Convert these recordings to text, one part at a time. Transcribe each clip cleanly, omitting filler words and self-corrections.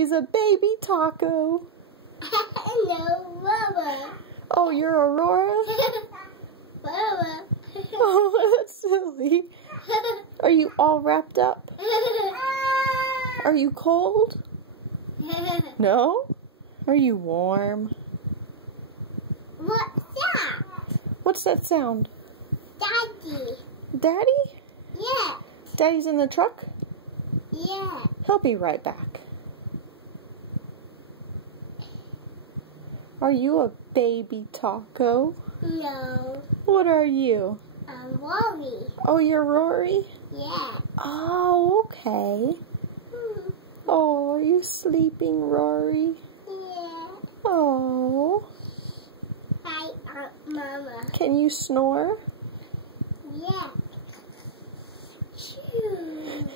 Rori's a baby taco. No, Mama. Oh, you're Aurora? Mama. Oh, that's silly. Are you all wrapped up? Are you cold? No? Are you warm? What's that? What's that sound? Daddy. Daddy? Yeah. Daddy's in the truck? Yeah. He'll be right back. Are you a baby taco? No. What are you? I'm Rori. Oh, you're Rory? Yeah. Oh, okay. Oh, are you sleeping, Rory? Yeah. Oh. Hi, Aunt Mama. Can you snore? Yeah. Shoo.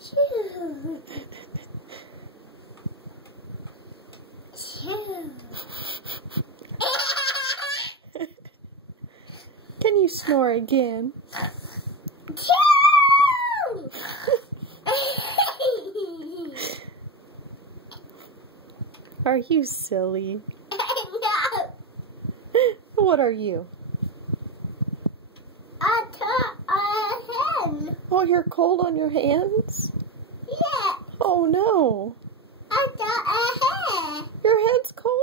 Shoo. Shoo. Can you snore again? Shoo. Are you silly? No. What are you? I took a hen. Oh, you're cold on your hands? Yeah. Oh, no. I got a hen. Your head's cold.